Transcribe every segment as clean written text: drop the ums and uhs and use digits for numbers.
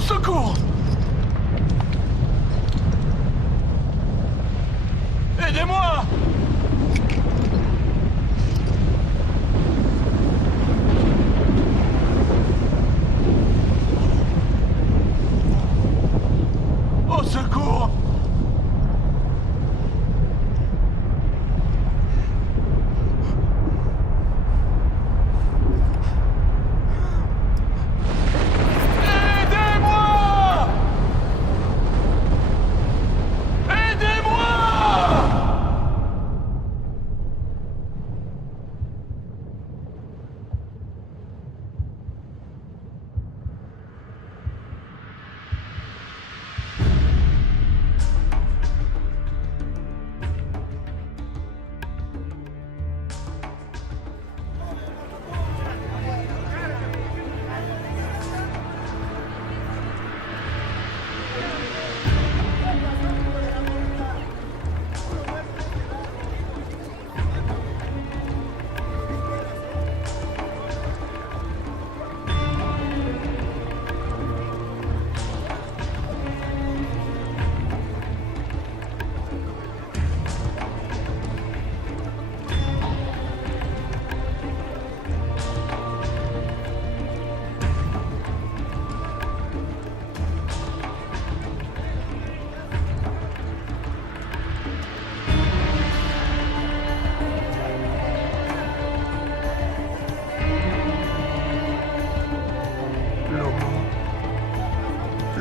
Au secours! Aidez-moi! Au secours! Aidez-moi! Aidez-moi!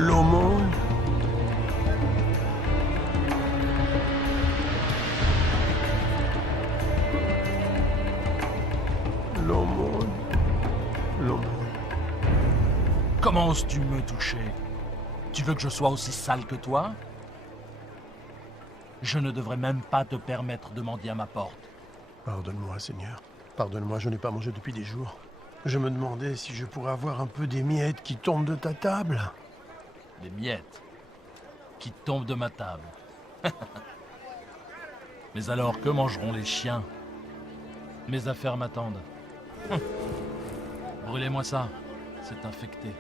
L'aumône. L'aumône. L'aumône. Comment oses-tu me toucher? Tu veux que je sois aussi sale que toi? Je ne devrais même pas te permettre de mendier à ma porte. Pardonne-moi, Seigneur. Pardonne-moi, je n'ai pas mangé depuis des jours. Je me demandais si je pourrais avoir un peu des miettes qui tombent de ta table. Des miettes qui tombent de ma table. Mais alors, que mangeront les chiens? Mes affaires m'attendent. Brûlez-moi ça, c'est infecté.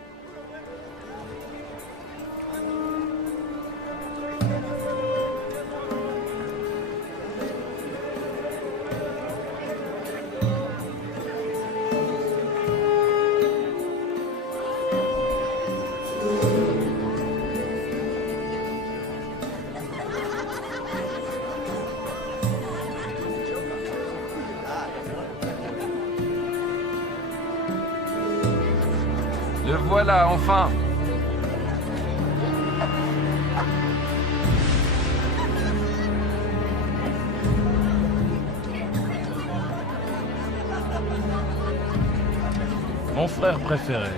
Le voilà, enfin! Mon frère préféré.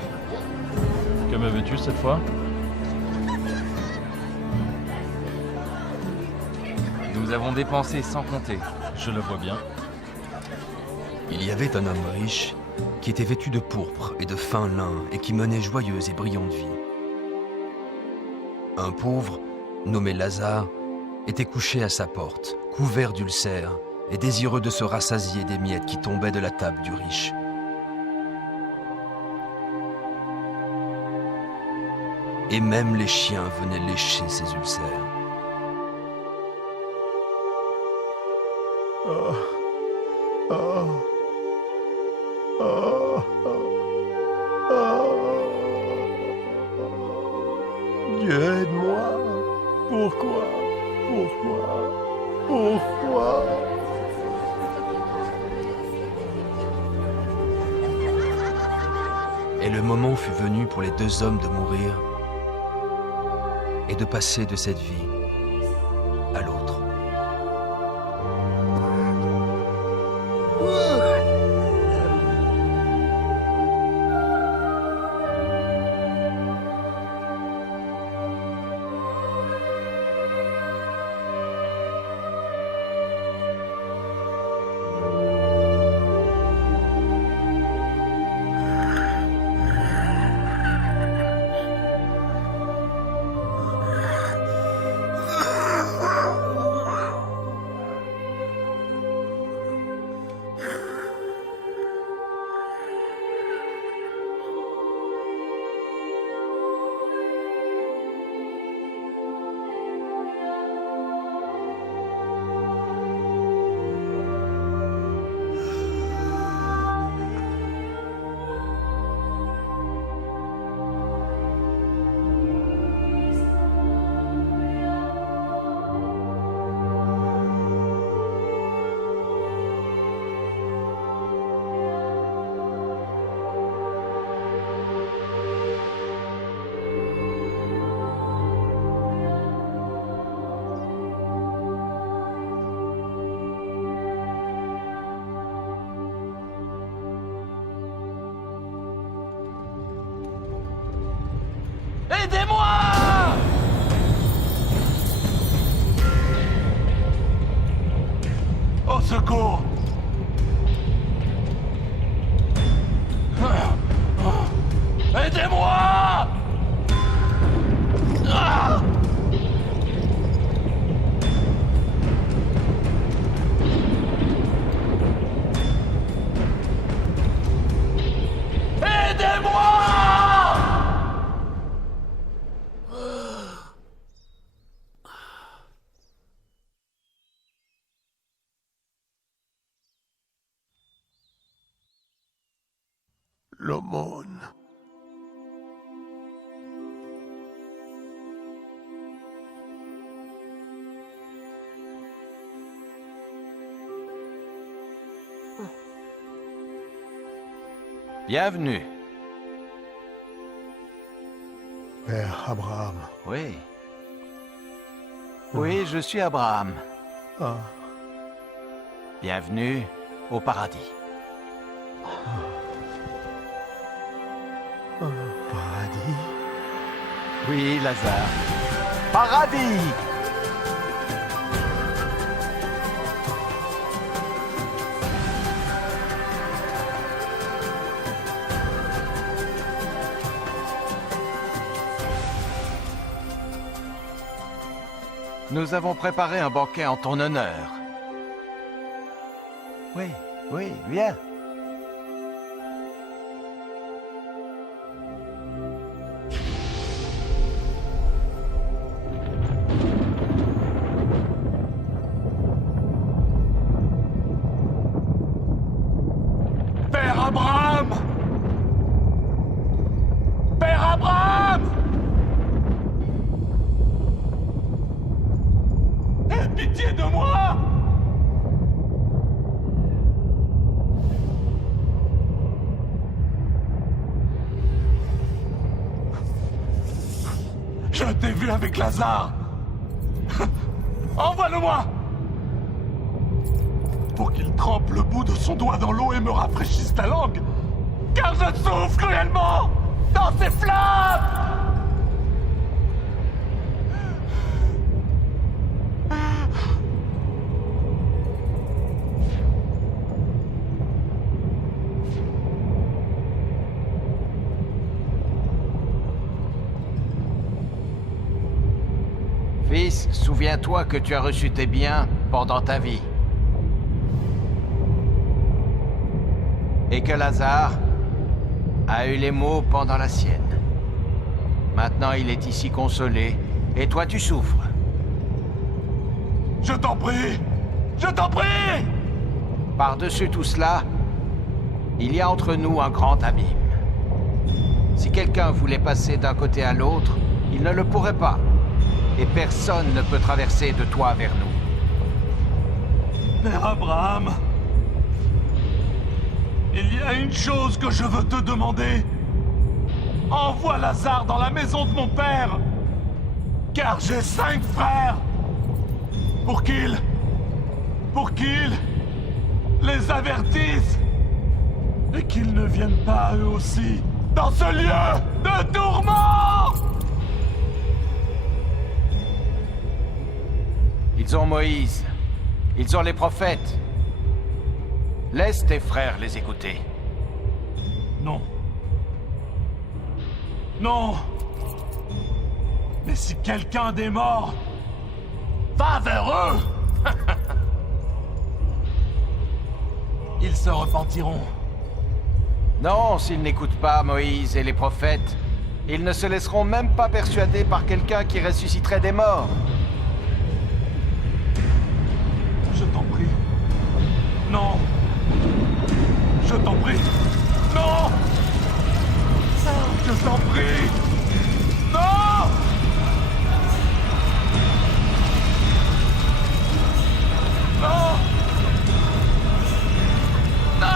Que me veux-tu cette fois? Nous avons dépensé sans compter. Je le vois bien. Il y avait un homme riche qui était vêtu de pourpre et de fin lin et qui menait joyeuse et brillante vie. Un pauvre, nommé Lazare, était couché à sa porte, couvert d'ulcères et désireux de se rassasier des miettes qui tombaient de la table du riche. Et même les chiens venaient lécher ses ulcères. Oh. Oh. Oh. Oh. Dieu, aide-moi. Pourquoi? Pourquoi? Pourquoi? Et le moment fut venu pour les deux hommes de mourir et de passer de cette vie à l'autre. Aidez-moi! Au secours! Aidez-moi! Ah! L'aumône. Bienvenue. Père Abraham. Oui. Oui, je suis Abraham. Ah, Bienvenue au paradis. paradis. Oui, Lazare. Paradis! Nous avons préparé un banquet en ton honneur. Oui, oui, viens. Père Abraham! Père Abraham! Aie pitié de moi! Je t'ai vu avec Lazare! Envoie-le-moi! Pour qu'il trempe le bout de son doigt dans l'eau et me rafraîchisse la langue! Car je souffre cruellement dans ces flammes! Fils, souviens-toi que tu as reçu tes biens pendant ta vie. Et que Lazare a eu les maux pendant la sienne. Maintenant, il est ici consolé, et toi tu souffres. Je t'en prie! Je t'en prie! Par-dessus tout cela, il y a entre nous un grand abîme. Si quelqu'un voulait passer d'un côté à l'autre, il ne le pourrait pas. Et personne ne peut traverser de toi vers nous. Père Abraham, il y a une chose que je veux te demander. Envoie Lazare dans la maison de mon père, car j'ai 5 frères, pour qu'ils les avertissent, et qu'ils ne viennent pas eux aussi dans ce lieu de tourment. Ils ont Moïse. Ils ont les prophètes. Laisse tes frères les écouter. Non. Non. Mais si quelqu'un des morts va vers eux, ils se repentiront. Non, s'ils n'écoutent pas Moïse et les prophètes, ils ne se laisseront même pas persuader par quelqu'un qui ressusciterait des morts. Je t'en prie. Non. Je t'en prie. Non. Je t'en prie. Non. Non. Non.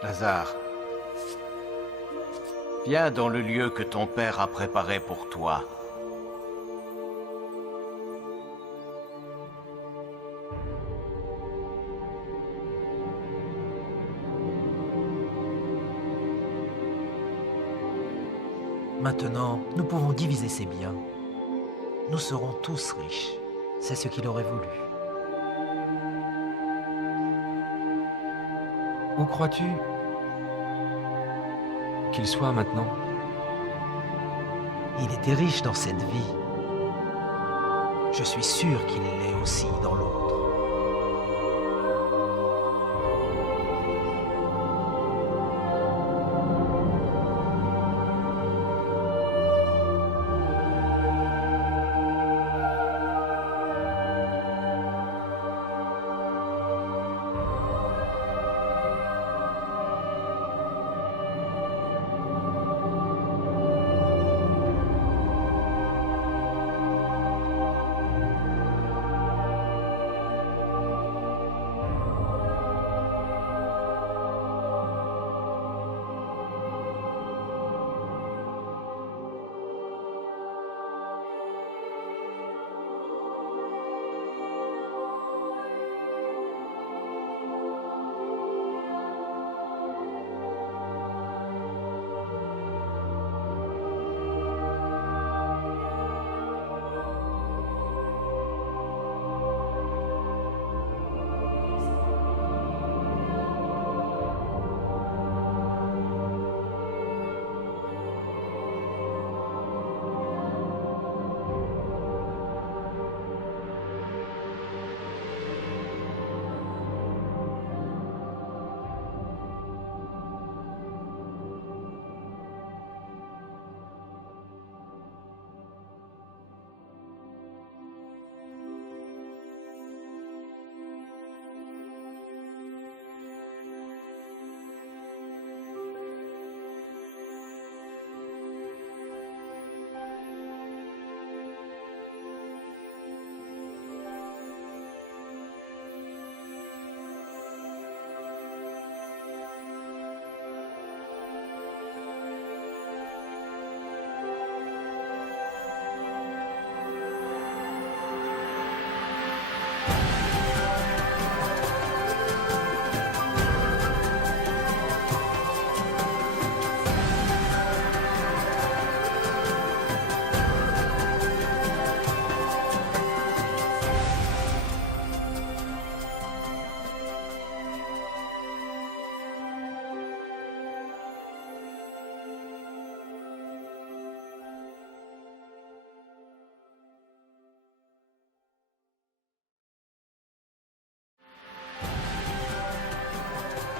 Lazare, viens dans le lieu que ton père a préparé pour toi. Maintenant, nous pouvons diviser ses biens. Nous serons tous riches. C'est ce qu'il aurait voulu. Où crois-tu qu'il soit maintenant? Il était riche dans cette vie. Je suis sûr qu'il l'est aussi dans l'autre.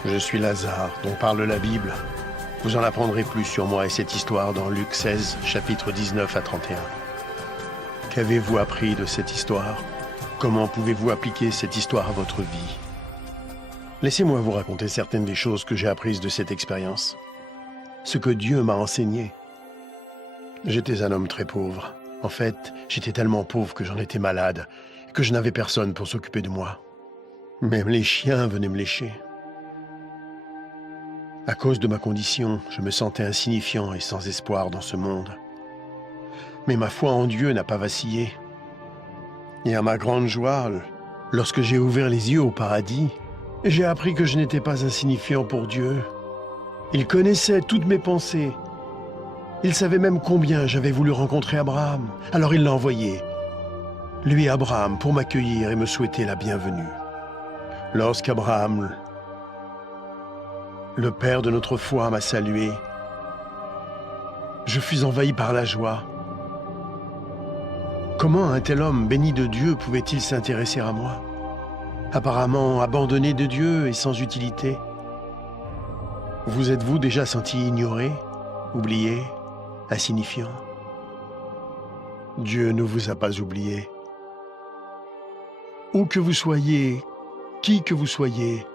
Je suis Lazare, dont parle la Bible. Vous en apprendrez plus sur moi et cette histoire dans Luc 16, chapitres 19 à 31. Qu'avez-vous appris de cette histoire? Comment pouvez-vous appliquer cette histoire à votre vie? Laissez-moi vous raconter certaines des choses que j'ai apprises de cette expérience. Ce que Dieu m'a enseigné. J'étais un homme très pauvre. En fait, j'étais tellement pauvre que j'en étais malade, que je n'avais personne pour s'occuper de moi. Même les chiens venaient me lécher. À cause de ma condition, je me sentais insignifiant et sans espoir dans ce monde. Mais ma foi en Dieu n'a pas vacillé. Et à ma grande joie, lorsque j'ai ouvert les yeux au paradis, j'ai appris que je n'étais pas insignifiant pour Dieu. Il connaissait toutes mes pensées. Il savait même combien j'avais voulu rencontrer Abraham. Alors il l'a envoyé, lui Abraham, pour m'accueillir et me souhaiter la bienvenue. Lorsqu'Abraham, le père de notre foi, m'a salué, je fus envahi par la joie. Comment un tel homme béni de Dieu pouvait-il s'intéresser à moi? Apparemment abandonné de Dieu et sans utilité. Vous êtes-vous déjà senti ignoré, oublié, insignifiant? Dieu ne vous a pas oublié. Où que vous soyez, qui que vous soyez,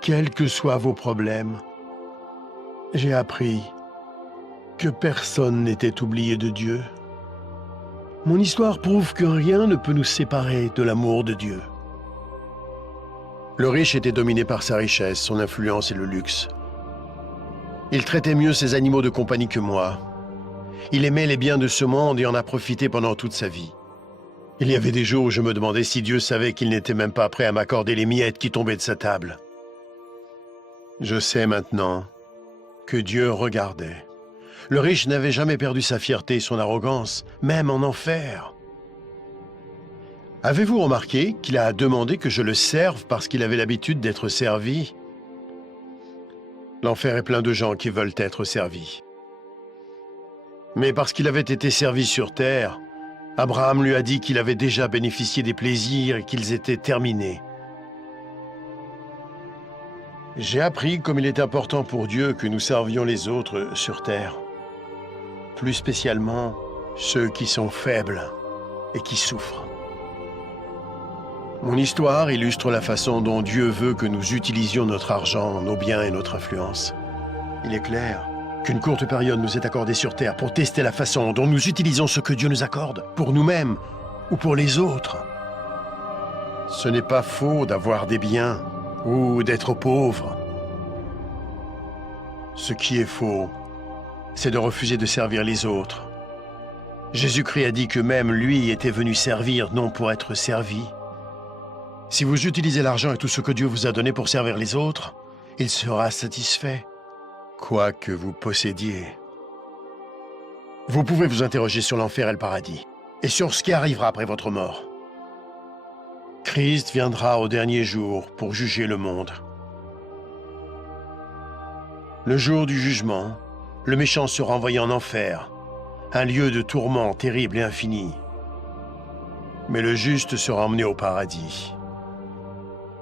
quels que soient vos problèmes, j'ai appris que personne n'était oublié de Dieu. Mon histoire prouve que rien ne peut nous séparer de l'amour de Dieu. Le riche était dominé par sa richesse, son influence et le luxe. Il traitait mieux ses animaux de compagnie que moi. Il aimait les biens de ce monde et en a profité pendant toute sa vie. Il y avait des jours où je me demandais si Dieu savait qu'il n'était même pas prêt à m'accorder les miettes qui tombaient de sa table. Je sais maintenant que Dieu regardait. Le riche n'avait jamais perdu sa fierté et son arrogance, même en enfer. Avez-vous remarqué qu'il a demandé que je le serve parce qu'il avait l'habitude d'être servi? L'enfer est plein de gens qui veulent être servis. Mais parce qu'il avait été servi sur terre, Abraham lui a dit qu'il avait déjà bénéficié des plaisirs et qu'ils étaient terminés. J'ai appris comme il est important pour Dieu que nous servions les autres sur terre. Plus spécialement, ceux qui sont faibles et qui souffrent. Mon histoire illustre la façon dont Dieu veut que nous utilisions notre argent, nos biens et notre influence. Il est clair qu'une courte période nous est accordée sur terre pour tester la façon dont nous utilisons ce que Dieu nous accorde, pour nous-mêmes ou pour les autres. Ce n'est pas faux d'avoir des biens ou d'être pauvre. Ce qui est faux, c'est de refuser de servir les autres. Jésus-Christ a dit que même lui était venu servir, non pour être servi. Si vous utilisez l'argent et tout ce que Dieu vous a donné pour servir les autres, il sera satisfait, quoi que vous possédiez. Vous pouvez vous interroger sur l'enfer et le paradis, et sur ce qui arrivera après votre mort. Christ viendra au dernier jour pour juger le monde. Le jour du jugement, le méchant sera envoyé en enfer, un lieu de tourment terrible et infini. Mais le juste sera emmené au paradis,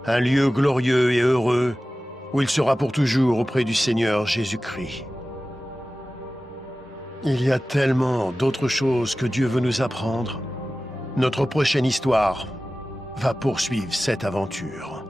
un lieu glorieux et heureux où il sera pour toujours auprès du Seigneur Jésus-Christ. Il y a tellement d'autres choses que Dieu veut nous apprendre. Notre prochaine histoire va poursuivre cette aventure.